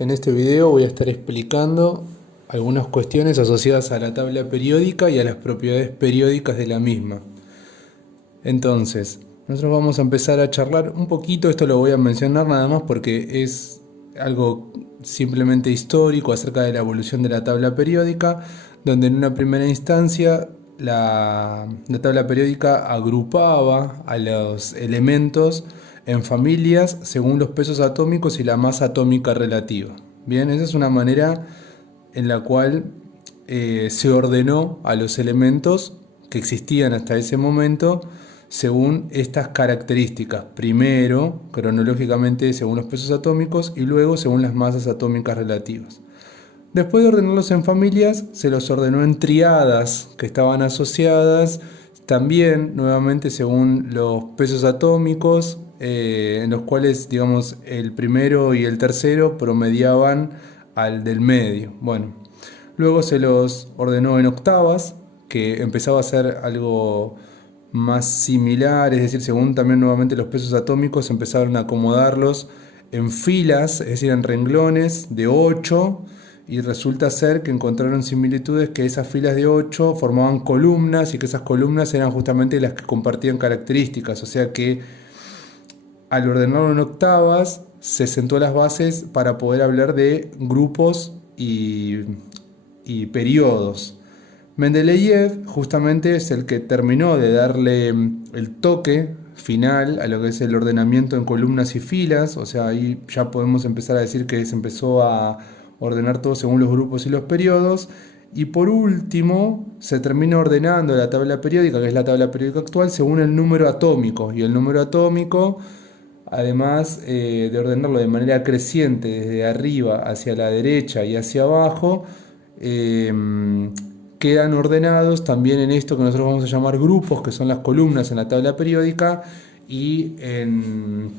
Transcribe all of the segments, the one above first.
En este video voy a estar explicando algunas cuestiones asociadas a la tabla periódica y a las propiedades periódicas de la misma. Entonces, nosotros vamos a empezar a charlar un poquito, esto lo voy a mencionar nada más porque es algo simplemente histórico acerca de la evolución de la tabla periódica, donde en una primera instancia la tabla periódica agrupaba a los elementos en familias según los pesos atómicos y la masa atómica relativa. Bien, esa es una manera en la cual se ordenó a los elementos que existían hasta ese momento según estas características. Primero, cronológicamente, según los pesos atómicos y luego según las masas atómicas relativas. Después de ordenarlos en familias, se los ordenó en triadas que estaban asociadas también, nuevamente, según los pesos atómicos, en los cuales, digamos, el primero y el tercero promediaban al del medio. Bueno, luego se los ordenó en octavas, que empezaba a ser algo más similar, es decir, según también nuevamente los pesos atómicos, empezaron a acomodarlos en filas, es decir, en renglones de 8, y resulta ser que encontraron similitudes que esas filas de 8 formaban columnas y que esas columnas eran justamente las que compartían características, o sea que al ordenarlo en octavas se sentó las bases para poder hablar de grupos y periodos. Mendeleev justamente es el que terminó de darle el toque final a lo que es el ordenamiento en columnas y filas, o sea, ahí ya podemos empezar a decir que se empezó a ordenar todo según los grupos y los periodos. Y por último, se termina ordenando la tabla periódica, que es la tabla periódica actual, según el número atómico. Y el número atómico, además de ordenarlo de manera creciente desde arriba hacia la derecha y hacia abajo, quedan ordenados también en esto que nosotros vamos a llamar grupos, que son las columnas en la tabla periódica, y en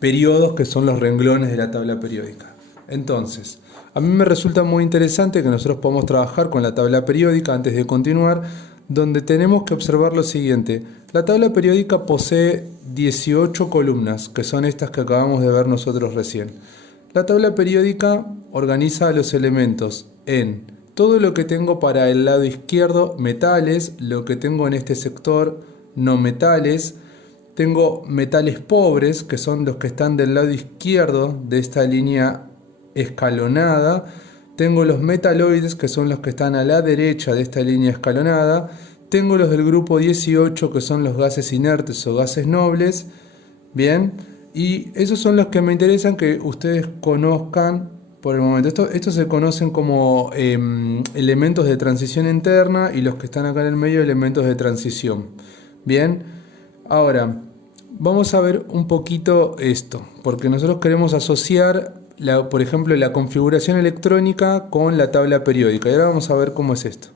periodos, que son los renglones de la tabla periódica. Entonces, a mí me resulta muy interesante que nosotros podamos trabajar con la tabla periódica antes de continuar, donde tenemos que observar lo siguiente. La tabla periódica posee 18 columnas, que son estas que acabamos de ver nosotros recién. La tabla periódica organiza a los elementos en todo lo que tengo para el lado izquierdo, metales, lo que tengo en este sector, no metales. Tengo metales pobres, que son los que están del lado izquierdo de esta línea escalonada. Tengo los metaloides, que son los que están a la derecha de esta línea escalonada. Tengo los del grupo 18, que son los gases inertes o gases nobles. Bien, y esos son los que me interesan que ustedes conozcan por el momento. Estos se conocen como elementos de transición interna, y los que están acá en el medio, elementos de transición. Bien, ahora vamos a ver un poquito esto, porque nosotros queremos asociar por ejemplo, la configuración electrónica con la tabla periódica. Y ahora vamos a ver cómo es esto.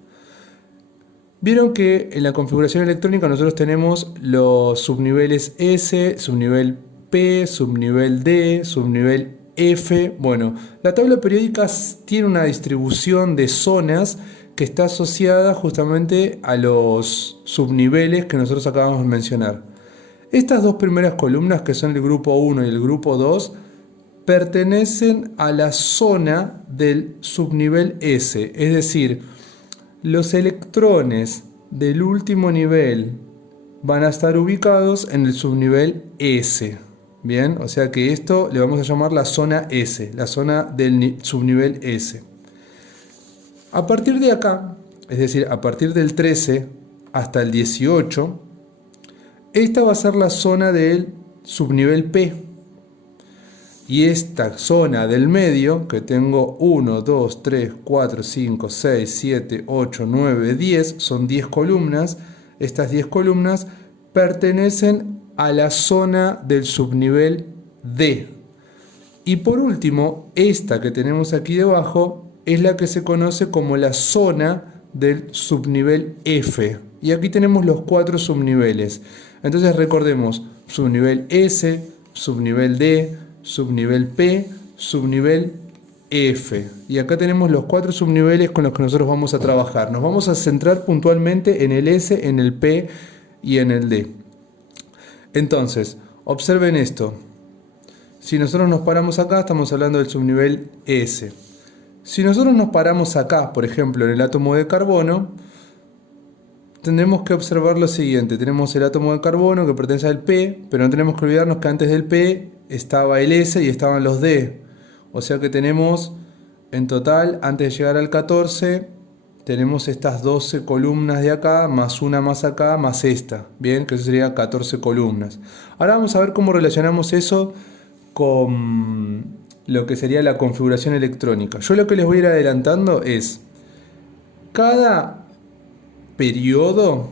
Vieron que en la configuración electrónica nosotros tenemos los subniveles S, subnivel P, subnivel D, subnivel F. Bueno, la tabla periódica tiene una distribución de zonas que está asociada justamente a los subniveles que nosotros acabamos de mencionar. Estas dos primeras columnas, que son el grupo 1 y el grupo 2, pertenecen a la zona del subnivel S, es decir, los electrones del último nivel van a estar ubicados en el subnivel S. Bien, o sea que esto le vamos a llamar la zona S, la zona del subnivel S. A partir de acá, es decir, a partir del 13 hasta el 18, esta va a ser la zona del subnivel P. Y esta zona del medio, que tengo 1, 2, 3, 4, 5, 6, 7, 8, 9, 10, son 10 columnas. Estas 10 columnas pertenecen a la zona del subnivel D. Y por último, esta que tenemos aquí debajo es la que se conoce como la zona del subnivel F. Y aquí tenemos los 4 subniveles. Entonces recordemos, subnivel S, subnivel D, subnivel P, subnivel F. Y acá tenemos los 4 subniveles con los que nosotros vamos a trabajar. Nos vamos a centrar puntualmente en el S, en el P y en el D. Entonces, observen esto. Si nosotros nos paramos acá, estamos hablando del subnivel S. Si nosotros nos paramos acá, por ejemplo, en el átomo de carbono, tendremos que observar lo siguiente. Tenemos el átomo de carbono que pertenece al P, pero no tenemos que olvidarnos que antes del P estaba el S y estaban los D. O sea que tenemos, en total, antes de llegar al 14, tenemos estas 12 columnas de acá, más una más acá, más esta. Bien, que eso sería 14 columnas. Ahora vamos a ver cómo relacionamos eso con lo que sería la configuración electrónica. Yo lo que les voy a ir adelantando es cada periodo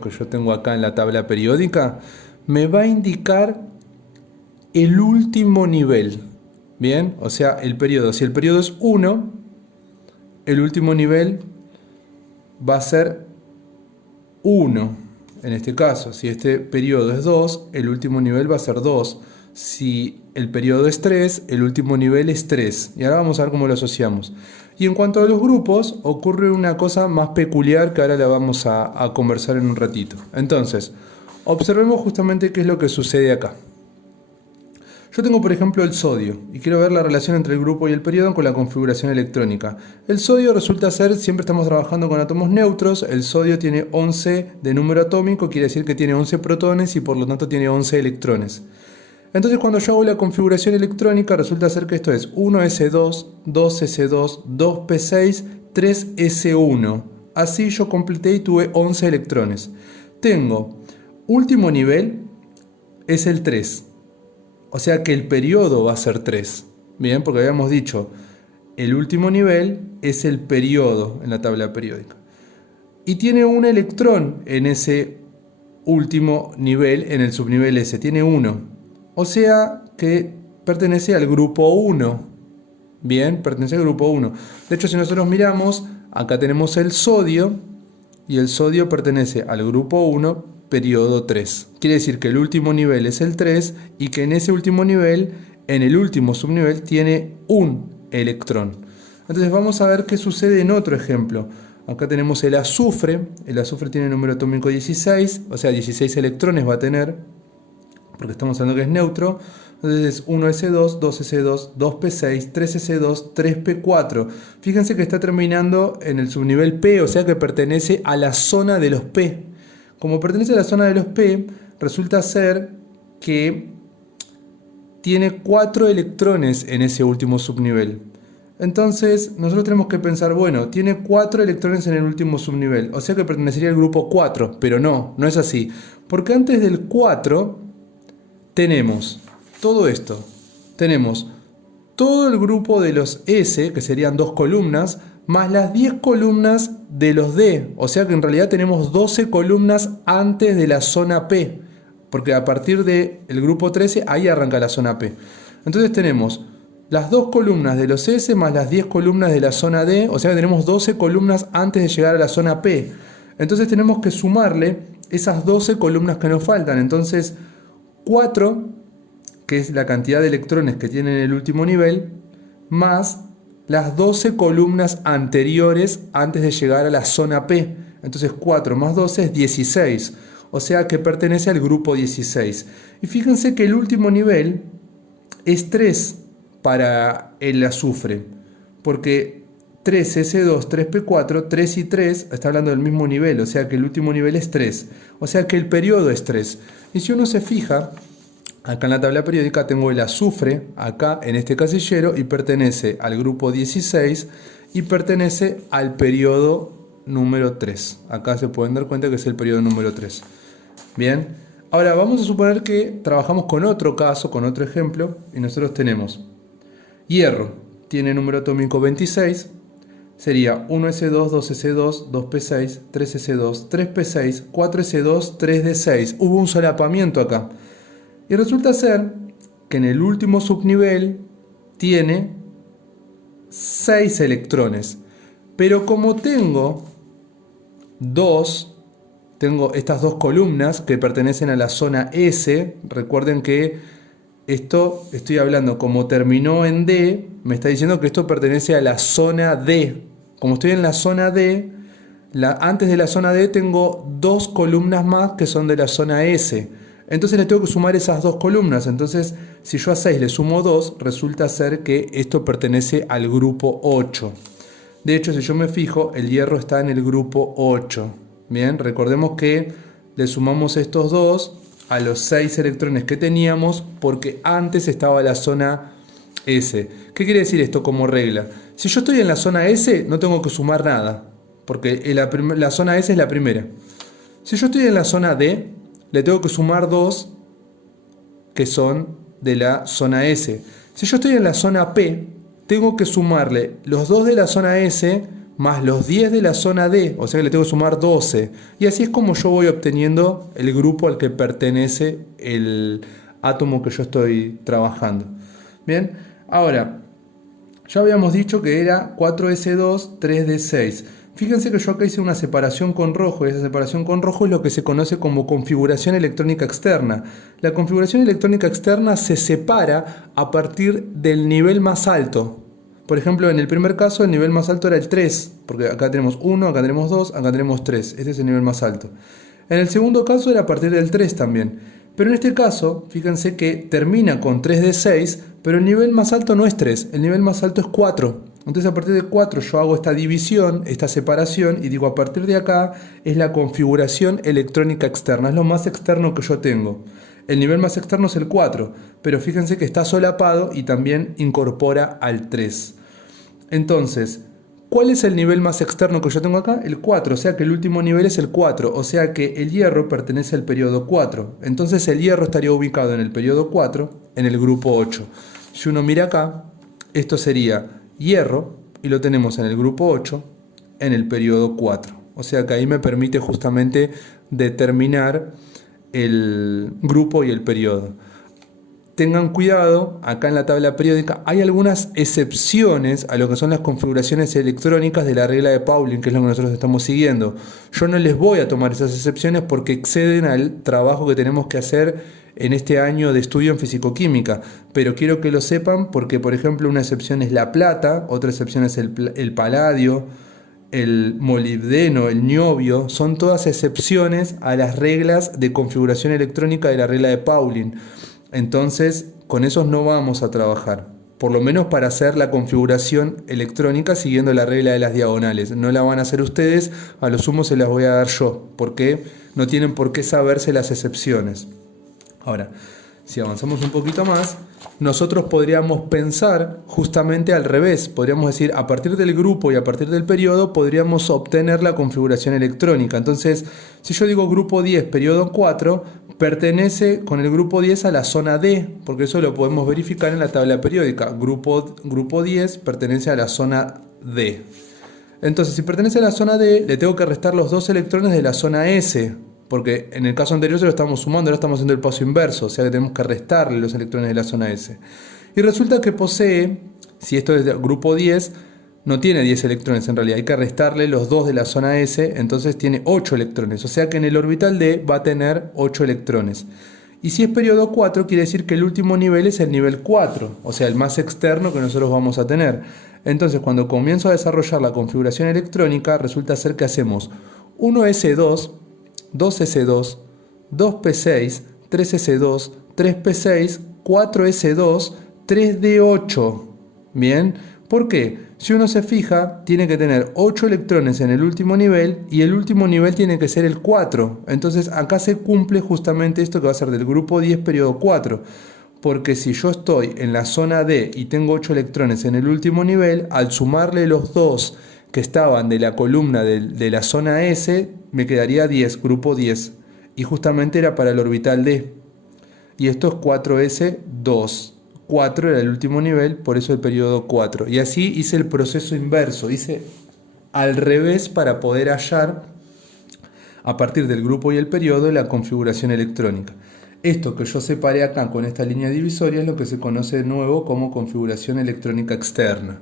que yo tengo acá en la tabla periódica me va a indicar el último nivel. Bien, o sea, el periodo. Si el periodo es 1, el último nivel va a ser 1. En este caso, si este periodo es 2, el último nivel va a ser 2. Si el periodo es 3, el último nivel es 3. Y ahora vamos a ver cómo lo asociamos. Y en cuanto a los grupos, ocurre una cosa más peculiar que ahora la vamos a conversar en un ratito. Entonces, observemos justamente qué es lo que sucede acá. Yo tengo, por ejemplo, el sodio y quiero ver la relación entre el grupo y el periodo con la configuración electrónica. El sodio resulta ser, siempre estamos trabajando con átomos neutros, el sodio tiene 11 de número atómico, quiere decir que tiene 11 protones y por lo tanto tiene 11 electrones. Entonces cuando yo hago la configuración electrónica resulta ser que esto es 1s2, 2s2, 2p6, 3s1. Así yo completé y tuve 11 electrones. Tengo, último nivel es el 3. O sea que el periodo va a ser 3. Bien, porque habíamos dicho, el último nivel es el periodo en la tabla periódica. Y tiene un electrón en ese último nivel, en el subnivel S. Tiene 1. O sea que pertenece al grupo 1. Bien, pertenece al grupo 1. De hecho, si nosotros miramos, acá tenemos el sodio. Y el sodio pertenece al grupo 1, periodo 3. Quiere decir que el último nivel es el 3 y que en ese último nivel, en el último subnivel, tiene un electrón. Entonces vamos a ver qué sucede en otro ejemplo. Acá tenemos el azufre tiene número atómico 16, o sea 16 electrones va a tener, porque estamos hablando que es neutro. Entonces 1s2, 2s2, 2p6, 3s2, 3p4. Fíjense que está terminando en el subnivel P, o sea que pertenece a la zona de los P. Como pertenece a la zona de los P, resulta ser que tiene 4 electrones en ese último subnivel. Entonces nosotros tenemos que pensar, bueno, tiene 4 electrones en el último subnivel, o sea que pertenecería al grupo 4, pero no es así. Porque antes del 4 tenemos todo esto. Tenemos todo el grupo de los S, que serían 2 columnas, más las 10 columnas de los D. O sea que en realidad tenemos 12 columnas antes de la zona P. Porque a partir del grupo 13, ahí arranca la zona P. Entonces tenemos las 2 columnas de los S más las 10 columnas de la zona D. O sea que tenemos 12 columnas antes de llegar a la zona P. Entonces tenemos que sumarle esas 12 columnas que nos faltan. Entonces 4, que es la cantidad de electrones que tiene en el último nivel, más las 12 columnas anteriores antes de llegar a la zona P. Entonces 4 más 12 es 16, o sea que pertenece al grupo 16. Y fíjense que el último nivel es 3 para el azufre, porque 3s2, 3p4, 3 y 3 está hablando del mismo nivel, o sea que el último nivel es 3, o sea que el periodo es 3. Y si uno se fija, acá en la tabla periódica tengo el azufre, acá en este casillero, y pertenece al grupo 16 y pertenece al periodo número 3. Acá se pueden dar cuenta que es el periodo número 3. Bien, ahora vamos a suponer que trabajamos con otro caso, con otro ejemplo, y nosotros tenemos hierro, tiene número atómico 26, sería 1s2, 2s2, 2p6, 3s2, 3p6, 4s2, 3d6. Hubo un solapamiento acá. Y resulta ser que en el último subnivel tiene 6 electrones. Pero como tengo estas 2 columnas que pertenecen a la zona S, recuerden que esto estoy hablando, como terminó en D, me está diciendo que esto pertenece a la zona D. Como estoy en la zona D, antes de la zona D tengo 2 columnas más que son de la zona S. Entonces le tengo que sumar esas dos columnas. Entonces, si yo a 6 le sumo 2, resulta ser que esto pertenece al grupo 8. De hecho, si yo me fijo, el hierro está en el grupo 8. Bien, recordemos que le sumamos estos dos a los 6 electrones que teníamos porque antes estaba la zona S. ¿Qué quiere decir esto como regla? Si yo estoy en la zona S, no tengo que sumar nada, porque la zona S es la primera. Si yo estoy en la zona D, le tengo que sumar 2 que son de la zona S. Si yo estoy en la zona P, tengo que sumarle los 2 de la zona S más los 10 de la zona D, o sea que le tengo que sumar 12. Y así es como yo voy obteniendo el grupo al que pertenece el átomo que yo estoy trabajando. Bien, ahora, ya habíamos dicho que era 4s2, 3d6. Fíjense que yo acá hice una separación con rojo, y esa separación con rojo es lo que se conoce como configuración electrónica externa. La configuración electrónica externa se separa a partir del nivel más alto. Por ejemplo, en el primer caso el nivel más alto era el 3, porque acá tenemos 1, acá tenemos 2, acá tenemos 3. Este es el nivel más alto. En el segundo caso era a partir del 3 también. Pero en este caso, fíjense que termina con 3d6, pero el nivel más alto no es 3, el nivel más alto es 4. Entonces a partir de 4 yo hago esta división, esta separación, y digo a partir de acá es la configuración electrónica externa, es lo más externo que yo tengo. El nivel más externo es el 4, pero fíjense que está solapado y también incorpora al 3. Entonces, ¿cuál es el nivel más externo que yo tengo acá? El 4, o sea que el último nivel es el 4, o sea que el hierro pertenece al periodo 4. Entonces el hierro estaría ubicado en el periodo 4, en el grupo 8. Si uno mira acá, esto sería hierro, y lo tenemos en el grupo 8, en el periodo 4. O sea que ahí me permite justamente determinar el grupo y el periodo. Tengan cuidado, acá en la tabla periódica hay algunas excepciones a lo que son las configuraciones electrónicas de la regla de Pauling, que es lo que nosotros estamos siguiendo. Yo no les voy a tomar esas excepciones porque exceden al trabajo que tenemos que hacer en este año de estudio en fisicoquímica, pero quiero que lo sepan porque, por ejemplo, una excepción es la plata, otra excepción es el paladio, el molibdeno, el niobio, son todas excepciones a las reglas de configuración electrónica de la regla de Pauling. Entonces, con esos no vamos a trabajar, por lo menos para hacer la configuración electrónica siguiendo la regla de las diagonales. No la van a hacer ustedes, a lo sumo se las voy a dar yo, porque no tienen por qué saberse las excepciones. Ahora, si avanzamos un poquito más, nosotros podríamos pensar justamente al revés. Podríamos decir, a partir del grupo y a partir del periodo, podríamos obtener la configuración electrónica. Entonces, si yo digo grupo 10, periodo 4, pertenece con el grupo 10 a la zona D, porque eso lo podemos verificar en la tabla periódica. Grupo 10 pertenece a la zona D. Entonces, si pertenece a la zona D, le tengo que restar los 2 electrones de la zona S, porque en el caso anterior se lo estamos sumando, ahora estamos haciendo el paso inverso, o sea que tenemos que restarle los electrones de la zona S. Y resulta que posee, si esto es del grupo 10, no tiene 10 electrones en realidad, hay que restarle los 2 de la zona S, entonces tiene 8 electrones, o sea que en el orbital D va a tener 8 electrones. Y si es periodo 4, quiere decir que el último nivel es el nivel 4, o sea el más externo que nosotros vamos a tener. Entonces cuando comienzo a desarrollar la configuración electrónica, resulta ser que hacemos 1s2, 2s2, 2p6, 3s2, 3p6, 4s2, 3d8. Bien, ¿por qué? Si uno se fija, tiene que tener 8 electrones en el último nivel y el último nivel tiene que ser el 4. Entonces acá se cumple justamente esto que va a ser del grupo 10 periodo 4. Porque si yo estoy en la zona D y tengo 8 electrones en el último nivel, al sumarle los 2 que estaban de la columna de la zona S, me quedaría 10, grupo 10. Y justamente era para el orbital D. Y esto es 4s2. 4 era el último nivel, por eso el periodo 4. Y así hice el proceso inverso, hice al revés para poder hallar a partir del grupo y el periodo la configuración electrónica. Esto que yo separé acá con esta línea divisoria es lo que se conoce de nuevo como configuración electrónica externa.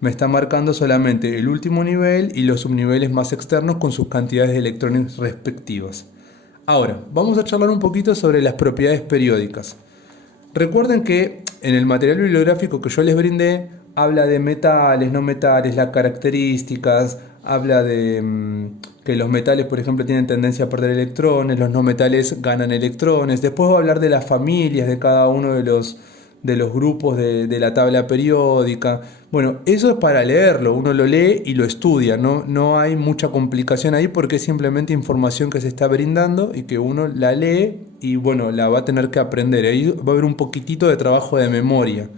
Me está marcando solamente el último nivel y los subniveles más externos con sus cantidades de electrones respectivas. Ahora, vamos a charlar un poquito sobre las propiedades periódicas. Recuerden que en el material bibliográfico que yo les brindé habla de metales, no metales, las características, habla de que los metales, por ejemplo, tienen tendencia a perder electrones, los no metales ganan electrones. Después va a hablar de las familias de cada uno de los grupos de la tabla periódica. Bueno, eso es para leerlo, uno lo lee y lo estudia, no hay mucha complicación ahí porque es simplemente información que se está brindando y que uno la lee y bueno, la va a tener que aprender. Ahí va a haber un poquitito de trabajo de memoria.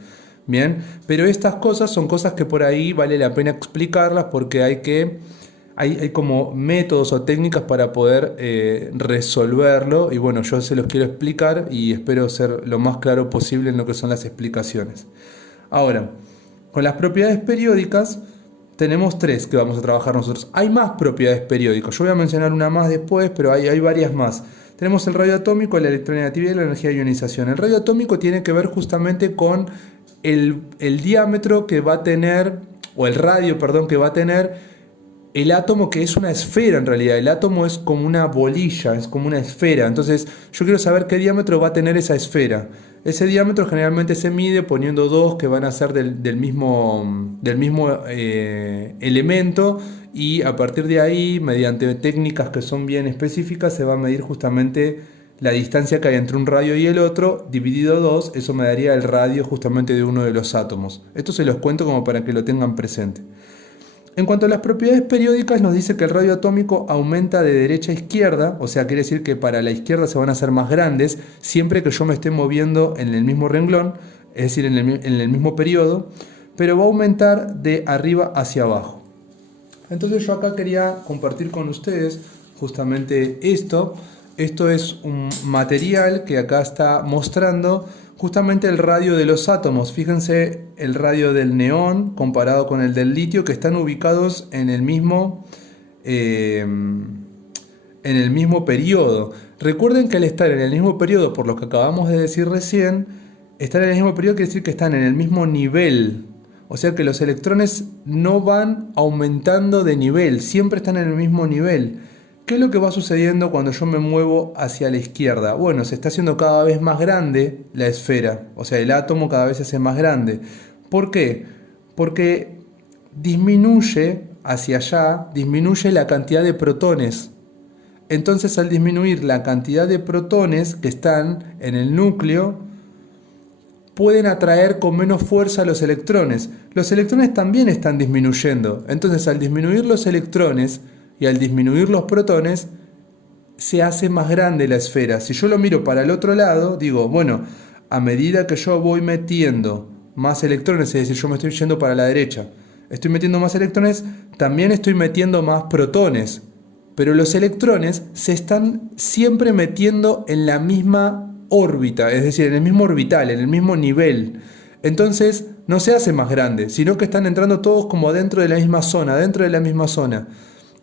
Bien, pero estas cosas son cosas que por ahí vale la pena explicarlas porque hay como métodos o técnicas para poder resolverlo y bueno, yo se los quiero explicar y espero ser lo más claro posible en lo que son las explicaciones. Ahora, con las propiedades periódicas tenemos tres que vamos a trabajar nosotros. Hay más propiedades periódicas, yo voy a mencionar una más después, pero hay varias más. Tenemos el radio atómico, la electronegatividad y la energía de ionización. El radio atómico tiene que ver justamente con el diámetro que va a tener, o el radio, perdón, que va a tener el átomo, que es una esfera en realidad. El átomo es como una bolilla, es como una esfera. Entonces yo quiero saber qué diámetro va a tener esa esfera. Ese diámetro generalmente se mide poniendo dos que van a ser del mismo elemento y a partir de ahí, mediante técnicas que son bien específicas, se va a medir justamente la distancia que hay entre un radio y el otro, dividido 2, eso me daría el radio justamente de uno de los átomos. Esto se los cuento como para que lo tengan presente. En cuanto a las propiedades periódicas, nos dice que el radio atómico aumenta de derecha a izquierda, o sea, quiere decir que para la izquierda se van a hacer más grandes siempre que yo me esté moviendo en el mismo renglón, es decir, en el mismo periodo, pero va a aumentar de arriba hacia abajo. Entonces yo acá quería compartir con ustedes justamente esto. Esto es un material que acá está mostrando justamente el radio de los átomos. Fíjense el radio del neón comparado con el del litio, que están ubicados en el mismo periodo. Recuerden que al estar en el mismo periodo, por lo que acabamos de decir recién, estar en el mismo periodo quiere decir que están en el mismo nivel. O sea que los electrones no van aumentando de nivel, siempre están en el mismo nivel. ¿Qué es lo que va sucediendo cuando yo me muevo hacia la izquierda? Bueno, se está haciendo cada vez más grande la esfera, o sea, el átomo cada vez se hace más grande. ¿Por qué? Porque disminuye hacia allá, disminuye la cantidad de protones. Entonces, al disminuir la cantidad de protones que están en el núcleo, pueden atraer con menos fuerza a los electrones. Los electrones también están disminuyendo. Entonces, al disminuir los electrones y al disminuir los protones, se hace más grande la esfera. Si yo lo miro para el otro lado, digo, bueno, a medida que yo voy metiendo más electrones, es decir, yo me estoy yendo para la derecha, estoy metiendo más electrones, también estoy metiendo más protones. Pero los electrones se están siempre metiendo en la misma órbita, es decir, en el mismo orbital, en el mismo nivel. Entonces no se hace más grande, sino que están entrando todos como dentro de la misma zona,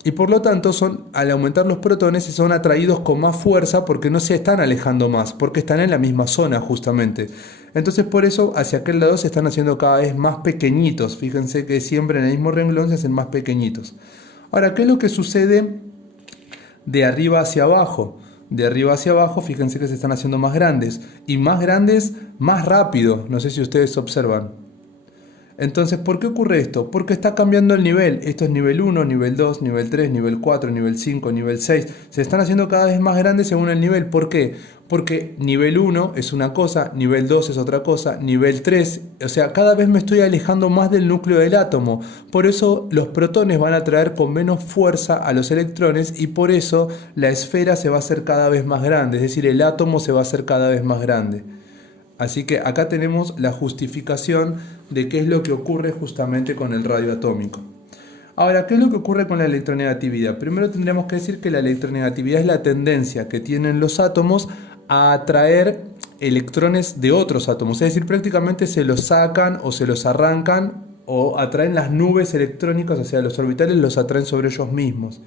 Y por lo tanto, al aumentar los protones, son atraídos con más fuerza porque no se están alejando más, porque están en la misma zona justamente. Entonces por eso hacia aquel lado se están haciendo cada vez más pequeñitos. Fíjense que siempre en el mismo renglón se hacen más pequeñitos. Ahora, ¿qué es lo que sucede de arriba hacia abajo? De arriba hacia abajo, fíjense que se están haciendo más grandes. Y más grandes, más rápido. No sé si ustedes observan. Entonces, ¿por qué ocurre esto? Porque está cambiando el nivel. Esto es nivel 1, nivel 2, nivel 3, nivel 4, nivel 5, nivel 6. Se están haciendo cada vez más grandes según el nivel. ¿Por qué? Porque nivel 1 es una cosa, nivel 2 es otra cosa, nivel 3, o sea, cada vez me estoy alejando más del núcleo del átomo. Por eso los protones van a atraer con menos fuerza a los electrones y por eso la esfera se va a hacer cada vez más grande. Es decir, el átomo se va a hacer cada vez más grande. Así que acá tenemos la justificación de qué es lo que ocurre justamente con el radio atómico. Ahora, ¿qué es lo que ocurre con la electronegatividad? Primero tendríamos que decir que la electronegatividad es la tendencia que tienen los átomos a atraer electrones de otros átomos. Es decir, prácticamente se los sacan o se los arrancan o atraen las nubes electrónicas, o sea, los orbitales los atraen sobre ellos mismos.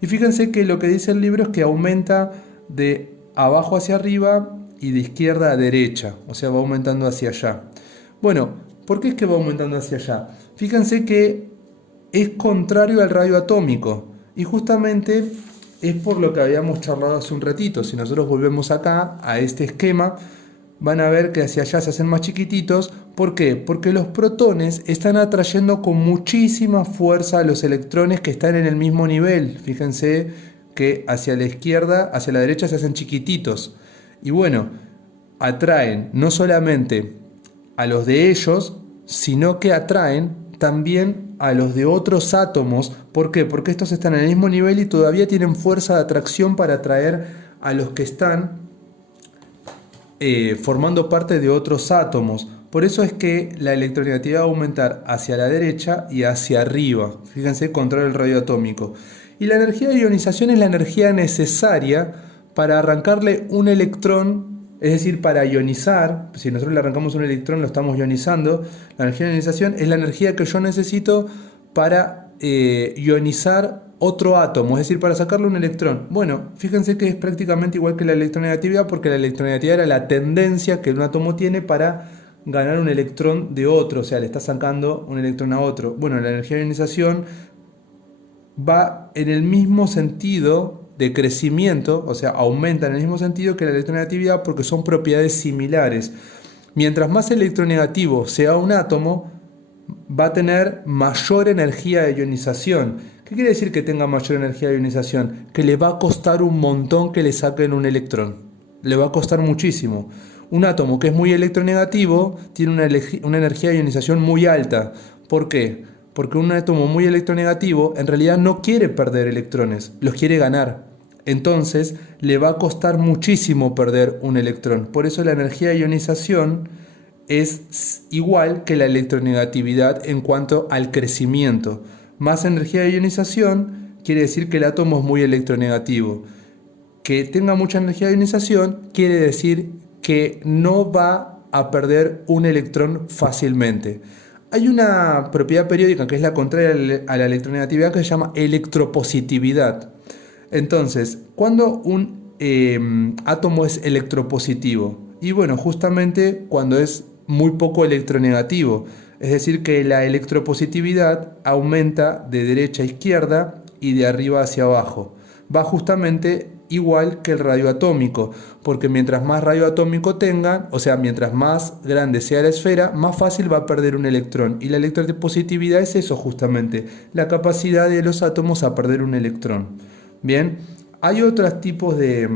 Y fíjense que lo que dice el libro es que aumenta de abajo hacia arriba y de izquierda a derecha, o sea, va aumentando hacia allá. Bueno, ¿por qué es que va aumentando hacia allá? Fíjense que es contrario al radio atómico y justamente es por lo que habíamos charlado hace un ratito. Si nosotros volvemos acá a este esquema, van a ver que hacia allá se hacen más chiquititos. ¿Por qué? Porque los protones están atrayendo con muchísima fuerza a los electrones que están en el mismo nivel. Fíjense que hacia la izquierda, hacia la derecha se hacen chiquititos. Y bueno, atraen no solamente a los de ellos, sino que atraen también a los de otros átomos. ¿Por qué? Porque estos están en el mismo nivel y todavía tienen fuerza de atracción para atraer a los que están formando parte de otros átomos. Por eso es que la electronegatividad va a aumentar hacia la derecha y hacia arriba. Fíjense, contra el radio atómico. Y la energía de ionización es la energía necesaria para arrancarle un electrón, es decir, para ionizar. Si nosotros le arrancamos un electrón, lo estamos ionizando. La energía de ionización es la energía que yo necesito para ionizar otro átomo, es decir, para sacarle un electrón. Bueno, fíjense que es prácticamente igual que la electronegatividad, porque la electronegatividad era la tendencia que un átomo tiene para ganar un electrón de otro, o sea, le está sacando un electrón a otro. Bueno, la energía de ionización va en el mismo sentido de crecimiento, o sea, aumenta en el mismo sentido que la electronegatividad porque son propiedades similares. Mientras más electronegativo sea un átomo, va a tener mayor energía de ionización. ¿Qué quiere decir que tenga mayor energía de ionización? Que le va a costar un montón que le saquen un electrón. Le va a costar muchísimo. Un átomo que es muy electronegativo tiene una energía de ionización muy alta. ¿Por qué? Porque un átomo muy electronegativo en realidad no quiere perder electrones, los quiere ganar. Entonces le va a costar muchísimo perder un electrón. Por eso la energía de ionización es igual que la electronegatividad en cuanto al crecimiento. Más energía de ionización quiere decir que el átomo es muy electronegativo. Que tenga mucha energía de ionización quiere decir que no va a perder un electrón fácilmente. Hay una propiedad periódica que es la contraria a la electronegatividad que se llama electropositividad. Entonces, ¿cuándo un átomo es electropositivo? Y bueno, justamente cuando es muy poco electronegativo, es decir que la electropositividad aumenta de derecha a izquierda y de arriba hacia abajo. Va justamente igual que el radio atómico, porque mientras más radio atómico tengan, o sea, mientras más grande sea la esfera, más fácil va a perder un electrón. Y la electropositividad es eso justamente, la capacidad de los átomos a perder un electrón. Bien, hay otros tipos de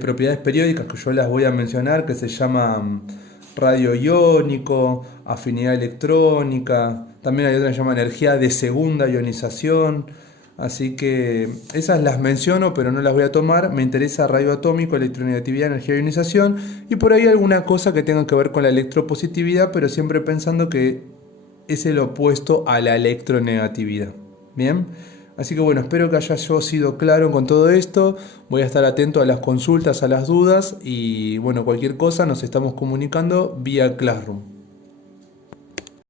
propiedades periódicas que yo las voy a mencionar, que se llaman radio iónico, afinidad electrónica, también hay otra que se llama energía de segunda ionización, así que esas las menciono pero no las voy a tomar. Me interesa radio atómico, electronegatividad, energía de ionización y por ahí alguna cosa que tenga que ver con la electropositividad, pero siempre pensando que es el opuesto a la electronegatividad. Bien, así que bueno, espero que haya yo sido claro con todo esto. Voy a estar atento a las consultas, a las dudas y bueno, cualquier cosa nos estamos comunicando vía Classroom.